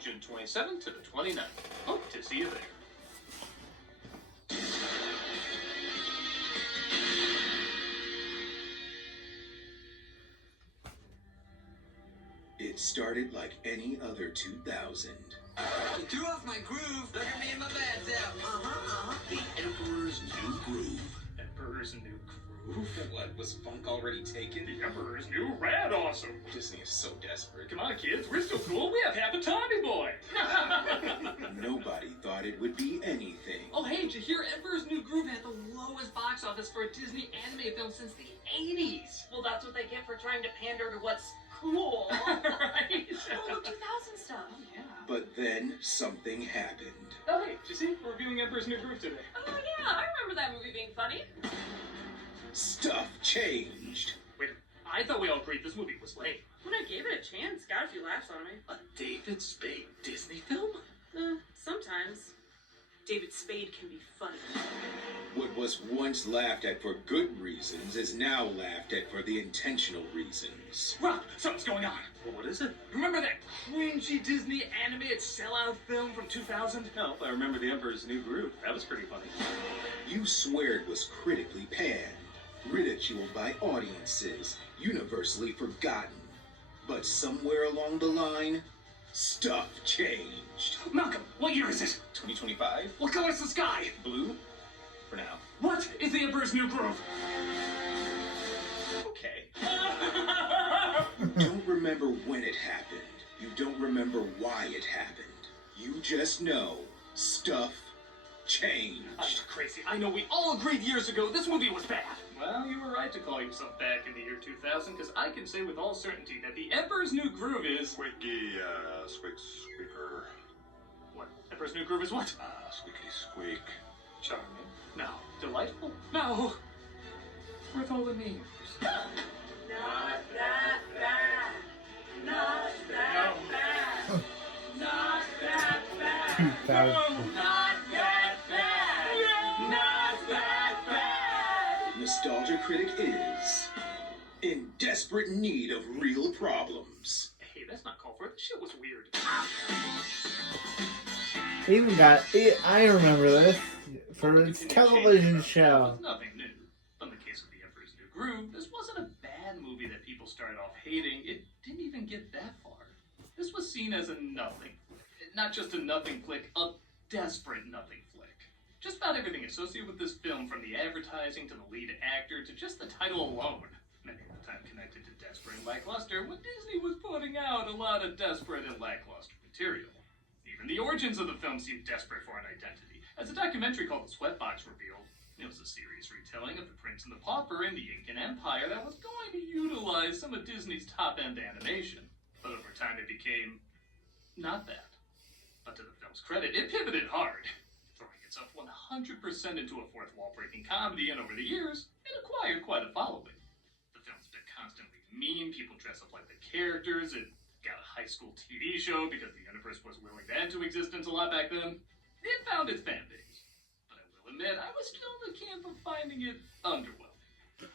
June 27th to the 29th. Hope to see you there. It started like any other 2000. You threw off my groove. Look at me in my bad self. The Emperor's New Groove. Emperor's New Groove? What, was Funk already taken? The Emperor's New Rad Awesome. Disney is so desperate. Come on, kids, we're still cool. We have half a Tommy Boy. Nobody thought it would be anything. Oh, hey, did you hear Emperor's New Groove had the lowest box office for a Disney anime film since the 80s? Well, that's what they get for trying to pander to what's cool. Right? All the 2000 stuff. Oh, yeah. But then something happened. Oh, hey, did you see? We're reviewing Emperor's New Groove today. Oh, yeah, I remember that movie being funny. Stuff changed. Wait, I thought we all agreed this movie was lame. When I gave it a chance, got a few laughs on me. A David Spade Disney film? Sometimes. David Spade can be funny. What was once laughed at for good reasons is now laughed at for the intentional reasons. Rob, something's going on. Well, what is it? Remember that cringy Disney animated sellout film from 2000? No, I remember The Emperor's New Groove. That was pretty funny. You swear it was critically panned, ridiculed by audiences, universally forgotten. But somewhere along the line, stuff changed. Malcolm, what year is it? 2025? What color's the sky? Blue? For now. What is The Emperor's New Groove? Okay. You don't remember when it happened. You don't remember why it happened. You just know stuff I'm changed. not crazy. I know we all agreed years ago this movie was bad. Well, you were right to call yourself back in the year 2000, because I can say with all certainty that The Emperor's New Groove is... Squeaky, squeaker. What? Emperor's New Groove is what? Squeaky squeak. Charming. No. Delightful. No. Worth all the names. Not that bad. Not that bad. Not that bad. 2000. Not that bad. Not that bad. Nostalgia Critic is in desperate need of real problems. Hey, that's not called for. This shit was weird. They even got it. I remember this for its television show. It was nothing new. But in the case of The Emperor's New Groove, this wasn't a bad movie that people started off hating. It didn't even get that far. This was seen as a nothing flick. Not just a nothing flick, a desperate nothing flick. Just about everything associated with this film, from the advertising to the lead actor to just the title alone, many of the time connected to desperate and lackluster, when Disney was putting out a lot of desperate and lackluster material. Even the origins of the film seemed desperate for an identity, as a documentary called The Sweatbox revealed. It was a serious retelling of The Prince and the Pauper in the Incan Empire that was going to utilize some of Disney's top-end animation. But over time it became not that. But to the film's credit, it pivoted hard, throwing itself 100% into a fourth wall-breaking comedy, and over the years, it acquired quite a following. The film's been constantly meme, people dress up like the characters, it got a high school TV show because the universe was willing to enter existence a lot back then. It found its fan base. But I will admit, I was still in the camp of finding it underwhelming.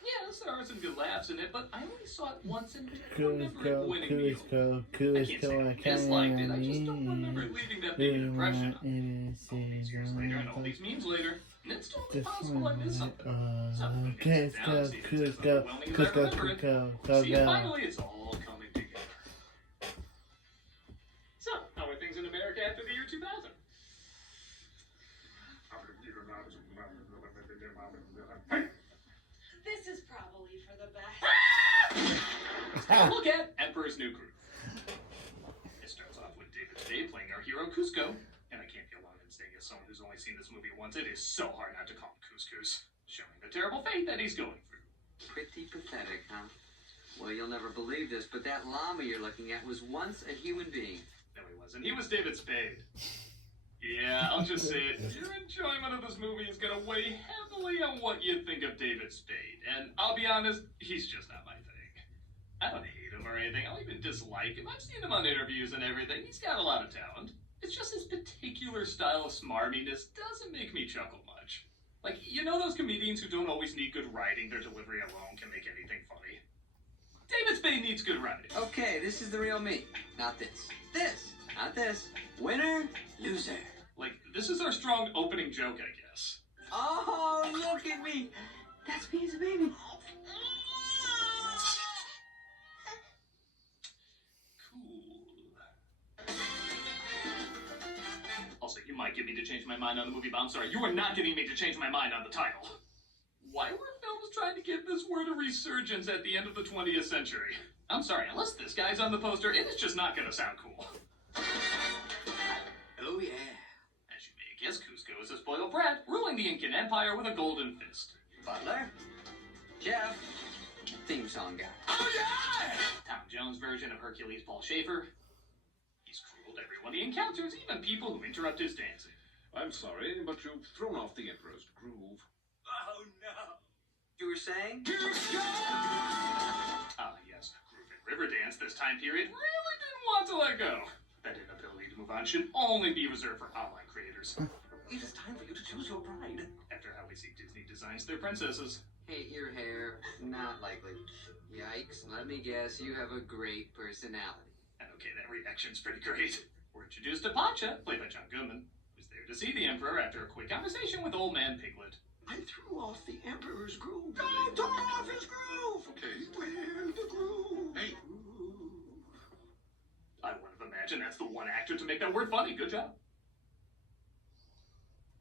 Yes, there are some good laughs in it, but I only saw it once and didn't remember it winning the Oscar. I can't say I disliked it, I just don't remember it leaving that big an impression on me. All these years later and all these memes later, and it's totally possible I missed something. Something that makes it down, see if it's as overwhelming as I remember it. See, finally, it's all coming together. So, how are things in America after the year 2000? This is probably for the best. Now look at Emperor's New Groove. It starts off with David Spade playing our hero Kuzco, and I can't be alone in saying, as someone who's only seen this movie once, it is so hard not to call him Couscous, showing the terrible fate that he's going through. Pretty pathetic, huh? Well, you'll never believe this, but that llama you're looking at was once a human being. No, he wasn't. He was David Spade. Yeah, I'll just say it. Your enjoyment of this movie is gonna weigh heavily on what you think of David Spade. And I'll be honest, he's just not my thing. I don't hate him or anything. I don't even dislike him. I've seen him on interviews and everything. He's got a lot of talent. It's just his particular style of smarminess doesn't make me chuckle much. Like, you know those comedians who don't always need good writing, their delivery alone can make anything funny? David Spade needs good writing. Okay, this is the real me. Not this. This. Not this. Winner, loser. Like, this is our strong opening joke, I guess. Oh, look at me. That's me as a baby. Cool. Also, you might get me to change my mind on the movie, but I'm sorry, you are not getting me to change my mind on the title. Why were films trying to give this word a resurgence at the end of the 20th century? I'm sorry, unless this guy's on the poster, it is just not gonna sound cool. Oh, yeah. As you may guess, Kuzco is a spoiled brat, ruling the Incan Empire with a golden fist. Butler. Jeff. Theme song guy. Oh yeah! Tom Jones' version of Hercules Paul Schaefer. He's cruel to everyone he encounters, even people who interrupt his dancing. I'm sorry, but you've thrown off the Emperor's groove. Oh, no. You were saying? Ah, yes, Groove and Riverdance this time period really didn't want to let go. That inability to move on should only be reserved for online creators. It is time for you to choose your bride. After how we see Disney designs their princesses. Hate your hair. Not likely. Yikes. Let me guess, you have a great personality. And okay, that reaction's pretty great. We're introduced to Pacha, played by John Goodman, who's there to see the Emperor after a quick conversation with Old Man Piglet. I threw off the Emperor's groove. Don't turn off his groove! Okay. Where's the groove? Hey. I wouldn't have imagined that's the one actor to make that word funny. Good job.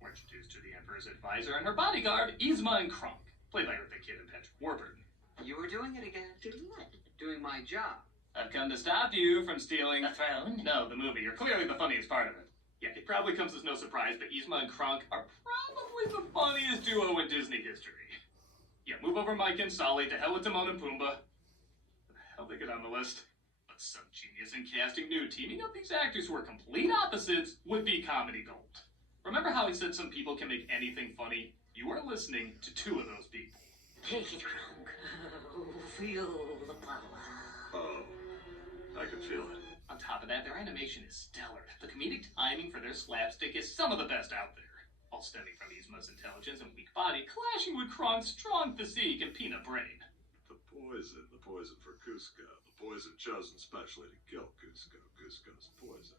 We're introduced to the Emperor's advisor and her bodyguard, Yzma and Kronk, played by Eartha Kitt and Patrick Warburton. You were doing it again. Doing what? Doing my job. I've come to stop you from stealing The throne? No, the movie. You're clearly the funniest part of it. Yeah, it probably comes as no surprise, but Yzma and Kronk are probably the funniest duo in Disney history. Yeah, move over Mike and Solly, to hell with Timon and Pumbaa. The hell they get on the list? But some genius in casting knew teaming up these actors who are complete opposites would be comedy gold. Remember how he said some people can make anything funny? You are listening to two of those people. Take it, Kronk. Feel the power. Oh, I can feel it. On top of that, their animation is stellar. The comedic timing for their slapstick is some of the best out there. All stemming from Yzma's intelligence and weak body, clashing with Kronk's strong physique and peanut brain. The poison for Kuzco. The poison chosen specially to kill Kuzco. Kuzco's poison.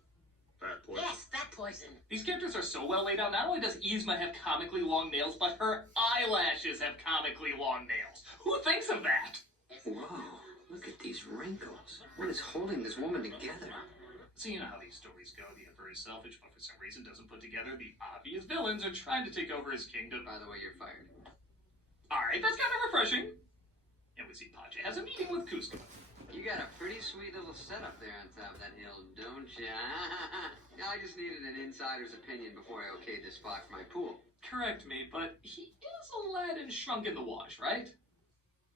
That poison. Yes, that poison. These characters are so well laid out, not only does Yzma have comically long nails, but her eyelashes have comically long nails. Who thinks of that? Whoa, look at these wrinkles. What is holding this woman together? So you know how these stories go. The Emperor is selfish, but for some reason doesn't put together the obvious villains are trying to take over his kingdom. By the way, you're fired. Alright, that's kind of refreshing. And we see Pacha has a meeting with Kuzco. You got a pretty sweet little setup there on top of that hill, don't ya? I just needed an insider's opinion before I okayed this spot for my pool. Correct me, but he is Aladdin shrunk in the wash, right?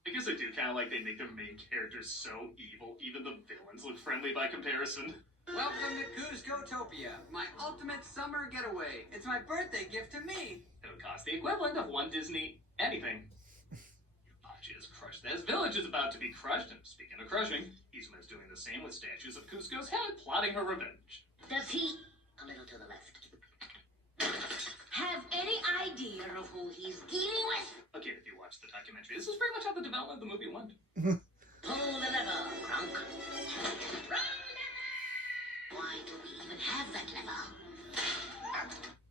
I guess I do kind of like they make their main characters so evil, even the villains look friendly by comparison. Welcome to Kuzcotopia, my ultimate summer getaway. It's my birthday gift to me. It'll cost the equivalent of one Disney anything. Pacha is crushed. His village is about to be crushed, and speaking of crushing, Yzma is doing the same with statues of Kuzco's head, plotting her revenge. Does he, a little to the left, have any idea of who he's dealing with? Okay, if you watch the documentary, this is pretty much how the development of the movie went. Pull the lever, Kronk. Wrong lever! Why do we even have that lever?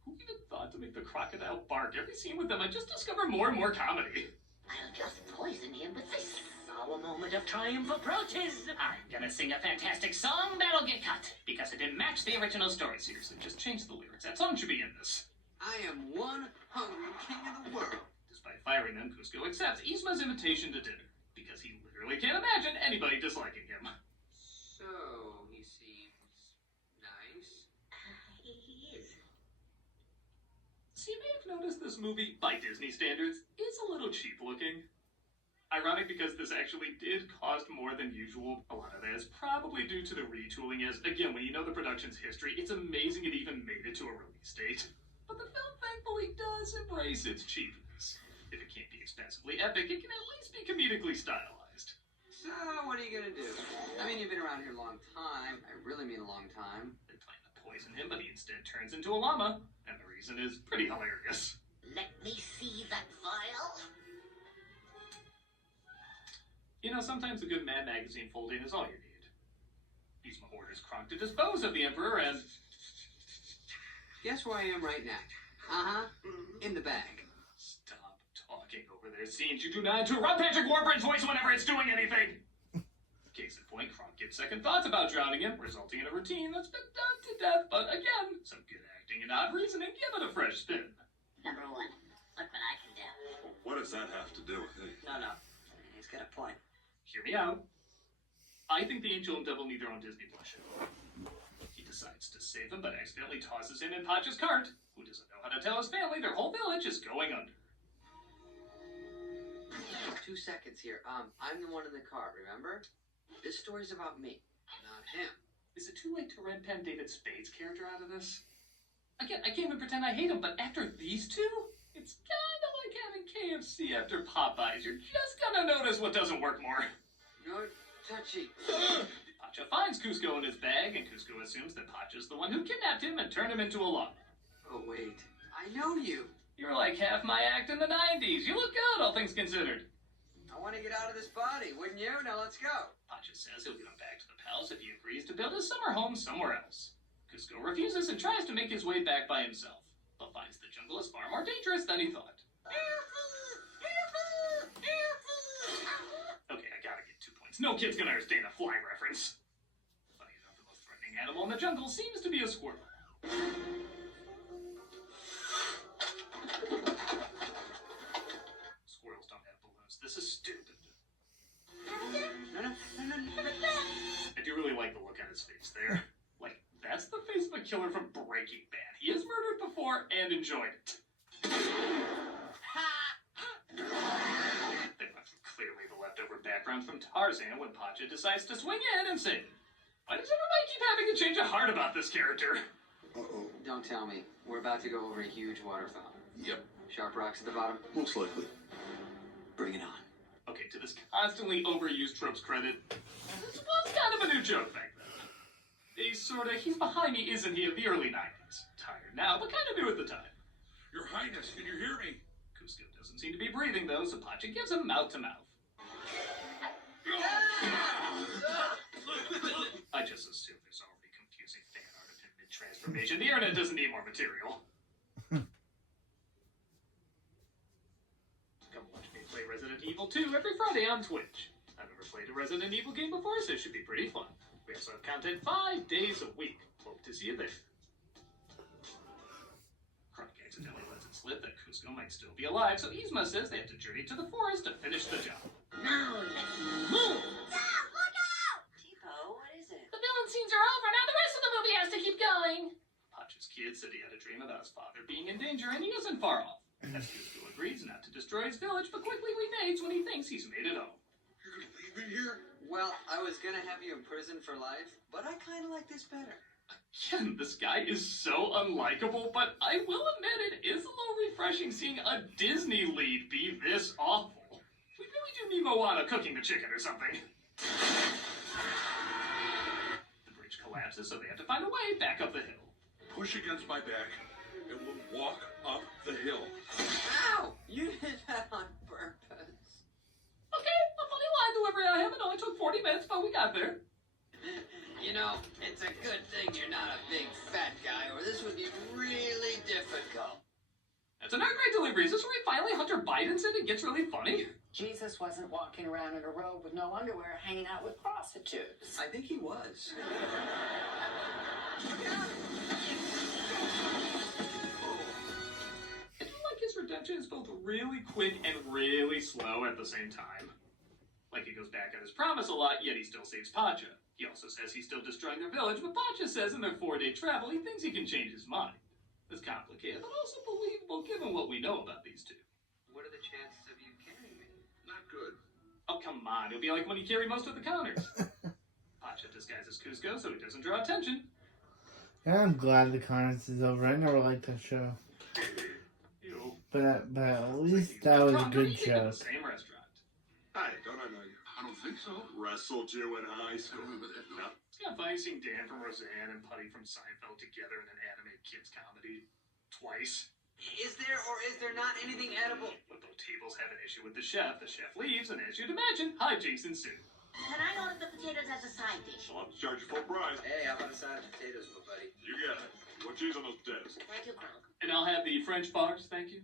Who even thought to make the crocodile bark? Every scene with them, I just discover more and more comedy. I'll just poison him with this. Our moment of triumph approaches. I'm gonna sing a fantastic song that'll get cut because it didn't match the original story. Seriously, just change the lyrics. That song should be in this. I am one hungry king of the world. Despite firing them, Kuzco accepts Yzma's invitation to dinner because he literally can't imagine anybody disliking him. So, he seems nice. He is. So you may have noticed this movie, by Disney standards, is a little cheap looking. Ironic because this actually did cost more than usual. A lot of that is probably due to the retooling, as, again, when you know the production's history, it's amazing it even made it to a release date. But the film thankfully does embrace its cheapness. If it can't be expensively epic, it can at least be comedically stylized. So, what are you gonna do? I mean, you've been around here a long time. I really mean a long time. They plan to poison him, but he instead turns into a llama, and the reason is pretty hilarious. Let me see that vial. You know, sometimes a good Mad magazine fold-in is all you need. Yzma orders Kronk to dispose of the Emperor and... Guess where I am right now? Uh-huh. In the bag. Stop talking over their scenes. You do not interrupt Patrick Warburton's voice whenever it's doing anything! Case in point, Kronk gives second thoughts about drowning him, resulting in a routine that's been done to death, but again, some good acting and odd reasoning give it a fresh spin. Number one, look what I can do. What does that have to do with it? No. He's got a point. Hear me out. I think the Angel and Devil need their own Disney Plus show. He decides to save them, but accidentally tosses him in Pacha's cart, who doesn't know how to tell his family their whole village is going under. 2 seconds here. I'm the one in the car, remember? This story's about me, not him. Is it too late to red pen David Spade's character out of this? Again, I can't even pretend I hate him, but after these two, it's kind of like having KFC after Popeyes. You're just gonna notice what doesn't work more. No touchy. Pacha finds Kuzco in his bag, and Kuzco assumes that Pacha's the one who kidnapped him and turned him into a llama. Oh, wait. I know you. You're like half my act in the 90s. You look good, all things considered. I want to get out of this body, wouldn't you? Now let's go. Pacha says he'll get him back to the palace if he agrees to build a summer home somewhere else. Cusco refuses and tries to make his way back by himself, but finds the jungle is far more dangerous than he thought. Okay, I gotta get 2 points. No kid's gonna understand a fly reference. Funny enough, the most threatening animal in the jungle seems to be a squirrel. Squirrels don't have balloons. This is stupid. No. I do really like the look on his face there. Like, that's the face of a killer from Breaking Bad. He has murdered before and enjoyed it. They went from clearly the leftover background from Tarzan when Pacha decides to swing in and say, why does everybody keep having a change of heart about this character? Uh-oh. Don't tell me. We're about to go over a huge water fountain. Yep. Sharp rocks at the bottom. Most likely. Bring it on. Okay, to this constantly overused trope's credit, this was kind of a new joke back then. A sorta, he's behind me, isn't he, of the early 90s. Tired now, but kind of new at the time. Your Highness, can you hear me? Cusco doesn't seem to be breathing, though, so Pacha gives him mouth-to-mouth. I just assume there's already confusing fan art of him mid-transformation. The internet doesn't need more material. Come watch me play Resident Evil 2 every Friday on Twitch. I've never played a Resident Evil game before, so it should be pretty fun. We also have content 5 days a week. Hope to see you there. Kronk accidentally lets it slip that Kuzco might still be alive, so Yzma says they have to journey to the forest to finish the job. Now let's move! Stop! Look out! Tipo, what is it? The villain scenes are over. Now the rest of the movie has to keep going. Pacha's kid said he had a dream about his father being in danger, and he isn't far off. As Kuzco agrees not to destroy his village, but quickly renades when he thinks he's made it home. You're gonna leave me here? Well, I was gonna have you in prison for life, but I kind of like this better. Again, this guy is so unlikable, but I will admit it is a little refreshing seeing a Disney lead be this awful. We really do need Moana cooking the chicken or something. The bridge collapses, so they have to find a way back up the hill. Push against my back, and we'll walk up the hill. Ow! You did that on purpose. Okay, a funny line delivery I have. It only took 40 minutes, but we got there. You know, it's a good thing you're not a big fat guy, or this would be really difficult. That's another great delivery. Is this where finally Hunter Biden's in? It gets really funny. Jesus wasn't walking around in a robe with no underwear hanging out with prostitutes. I think he was. I do like his redemption is both really quick and really slow at the same time. Like he goes back on his promise a lot, yet he still saves Pacha. He also says he's still destroying their village, but Pacha says in their 4-day travel he thinks he can change his mind. It's complicated, but also believable given what we know about these two. What are the chances of you carrying me? Not good. Oh, come on. It'll be like when he carried most of the counters. Pacha disguises Kuzco so he doesn't draw attention. Yeah, I'm glad the Connors is over. I never liked that show. Ew. But at least that was a good show. joke. Same restaurant. Hi, don't I know you? I don't think so. Wrestled you in high school. No. It's kind of funny seeing Dan from Roseanne and Putty from Seinfeld together in an animated kids comedy. Twice. Is there or is there not anything edible? When both tables have an issue with the chef leaves, and as you'd imagine, hijinks ensue. Can I order the potatoes as a side dish? I'll have to charge you full price. Hey, how about a side of potatoes, my buddy? You got it. What cheese on those potatoes? Thank you, Kronk. And I'll have the French farce, thank you.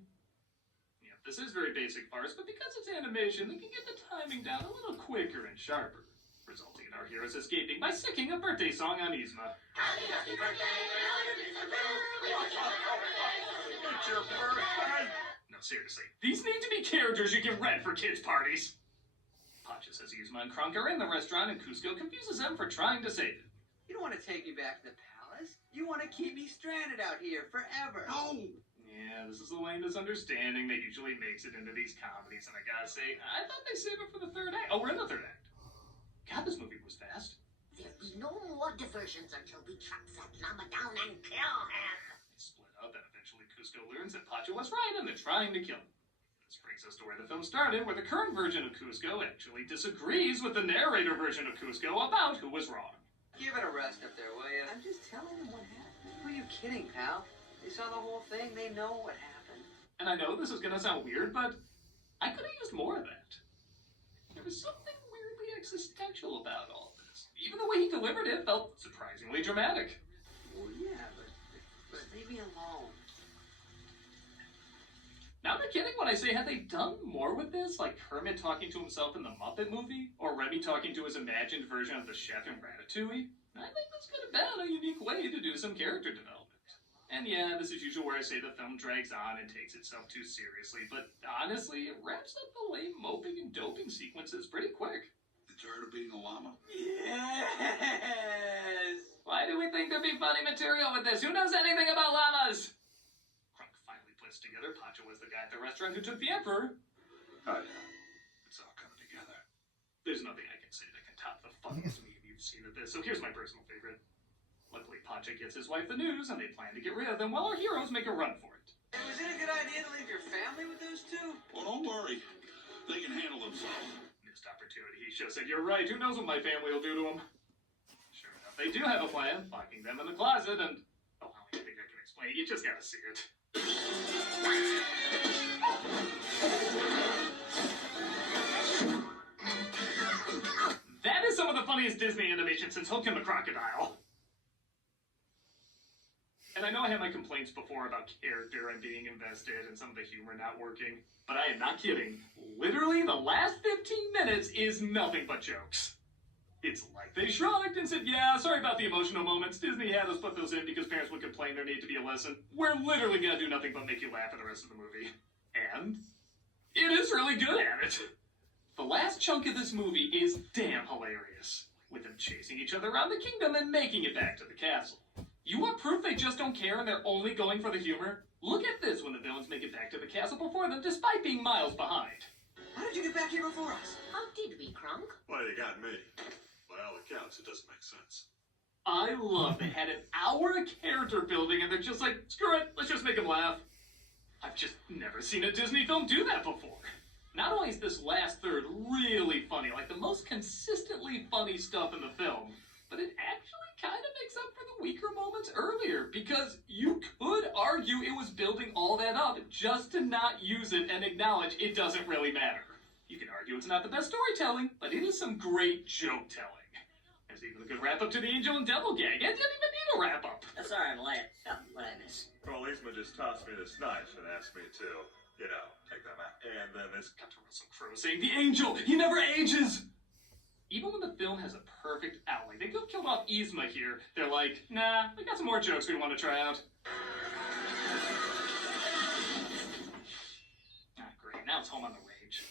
Yeah, this is very basic farce, but because it's animation, they can get the timing down a little quicker and sharper, resulting in our heroes escaping by singing a birthday song on Yzma. It's your birthday! No, seriously, these need to be characters you can rent for kids' parties. Pacha says Yzma and Kronk are in the restaurant, and Kuzco confuses them for trying to save it. You don't want to take me back to the palace. You want to keep me stranded out here forever. No! Yeah, this is the lame misunderstanding that usually makes it into these comedies, and I gotta say, I thought they saved it for the third act. Oh, we're in the third act. God, this movie was fast. There'll be no more diversions until we track that llama down and kill him. They split up, and eventually Kuzco learns that Pacha was right, and they're trying to kill him. This brings us to where the film started, where the current version of Kuzco actually disagrees with the narrator version of Kuzco about who was wrong. Give it a rest up there, will you? I'm just telling them what happened. Who are you kidding, pal? They saw the whole thing. They know what happened. And I know this is gonna sound weird, but I could have used more of that. There was something weirdly existential about all this. Even the way he delivered it felt surprisingly dramatic. Well, yeah, but leave me alone. Now I'm not kidding when I say, had they done more with this, like Kermit talking to himself in the Muppet movie, or Remy talking to his imagined version of the chef in Ratatouille, I think this could have been a unique way to do some character development. And yeah, this is usually where I say the film drags on and takes itself too seriously, but honestly, it wraps up the lame moping and doping sequences pretty quick. You tired of being a llama? Yes! Why do we think there'd be funny material with this? Who knows anything about llamas? Kronk finally puts together Pacha was the guy at the restaurant who took the emperor. Oh, yeah. It's all coming together. There's nothing I can say that can top the funniest meme you've seen of this, so here's my personal favorite. Luckily, Pacha gets his wife the news, and they plan to get rid of them while our heroes make a run for it. Was it a good idea to leave your family with those two? Well, don't worry. They can handle themselves. Missed opportunity. He just said, "You're right. Who knows what my family will do to them?" Sure enough, they do have a plan, locking them in the closet, and oh, I don't think I can explain it. You just gotta see it. That is some of the funniest Disney animation since Hook and the Crocodile. And I know I had my complaints before about character and being invested and some of the humor not working, but I am not kidding. Literally, the last 15 minutes is nothing but jokes. It's like they shrugged and said, yeah, sorry about the emotional moments. Disney had us put those in because parents would complain there need to be a lesson. We're literally gonna do nothing but make you laugh for the rest of the movie. And it is really good at it. The last chunk of this movie is damn hilarious, with them chasing each other around the kingdom and making it back to the castle. You want proof they just don't care and they're only going for the humor? Look at this when the villains make it back to the castle before them, despite being miles behind. How did you get back here before us? How did we, Kronk? Well, you got me. By all accounts, it doesn't make sense. I love they had an hour of character building and they're just like, screw it, let's just make them laugh. I've just never seen a Disney film do that before. Not only is this last third really funny, like the most consistently funny stuff in the film, but it actually kind of makes up for the weaker moments earlier, because you could argue it was building all that up just to not use it and acknowledge it doesn't really matter. You can argue it's not the best storytelling, but it is some great joke telling. There's even a good wrap-up to the Angel and Devil gag. It didn't even need a wrap-up. Sorry, I'm late. What I miss? Well, Yzma just tossed me this knife and asked me to, take them out. And then this... Got to Russell Crowe saying, the Angel, he never ages! Even when the film has a perfect outlay, they could have killed off Yzma here. They're like, nah, we got some more jokes we want to try out. Ah, great. Now it's home on the rage.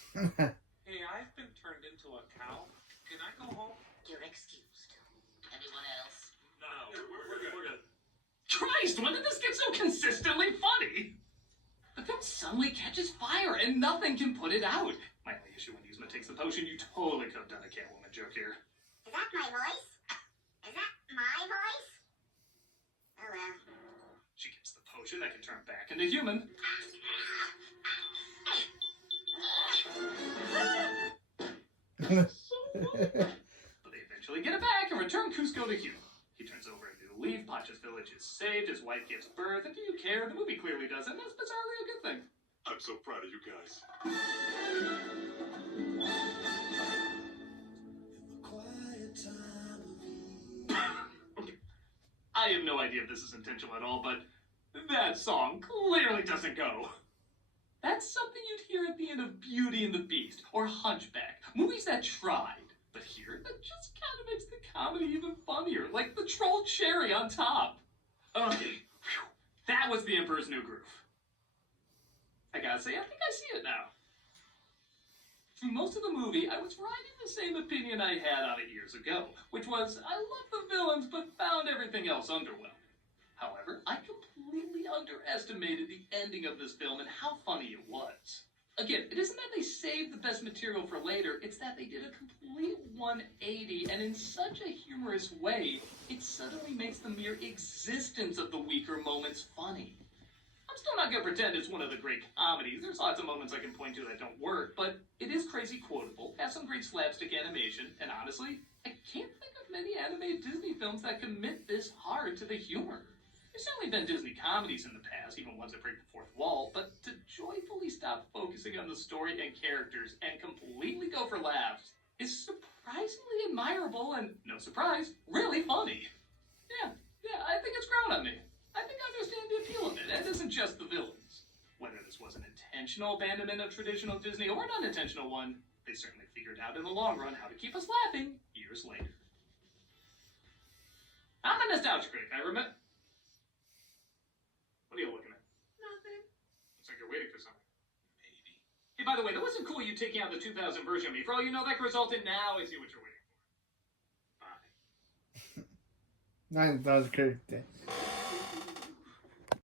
Hey, I've been turned into a cow. Can I go home? You're excused. Anyone else? No, we're good. Christ, when did this get so consistently funny? The film suddenly catches fire and nothing can put it out. My only issue when Yzma takes the potion, you totally could have done a Catwoman joke here. Is that my voice? Is that my voice? Oh well. She gets the potion that can turn back into human. But they eventually get it back and return Kuzco to human. He turns over a new leaf, Pacha's village is saved, his wife gives birth, and do you care? The movie clearly does, and that's bizarrely a good thing. I'm so proud of you guys. In the I have no idea if this is intentional at all, but that song clearly doesn't go. That's something you'd hear at the end of Beauty and the Beast or Hunchback, movies that tried. But here, that just kind of makes the comedy even funnier, like the troll cherry on top. Okay, whew. That was The Emperor's New Groove. I gotta say, I think I see it now. Through most of the movie, I was riding the same opinion I had on it years ago, which was, I love the villains, but found everything else underwhelming. However, I completely underestimated the ending of this film and how funny it was. Again, it isn't that they saved the best material for later, it's that they did a complete 180, and in such a humorous way, it suddenly makes the mere existence of the weaker moments funny. I'm still not gonna pretend it's one of the great comedies. There's lots of moments I can point to that don't work, but it is crazy quotable, has some great slapstick animation, and honestly, I can't think of many animated Disney films that commit this hard to the humor. There's certainly been Disney comedies in the past, even ones that break the fourth wall, but to joyfully stop focusing on the story and characters and completely go for laughs is surprisingly admirable and, no surprise, really funny. Yeah, I think it's grown on me. I think I understand the appeal of it, and it isn't just the villains. Whether this was an intentional abandonment of traditional Disney or an unintentional one, they certainly figured out in the long run how to keep us laughing years later. I'm a nostalgia critic, I remember. What are you looking at? Nothing. Looks like you're waiting for something. Maybe. Hey, by the way, that wasn't cool you taking out the 2000 version of me. For all you know, that could result in now I see what you're waiting for. Bye. That was a good thing.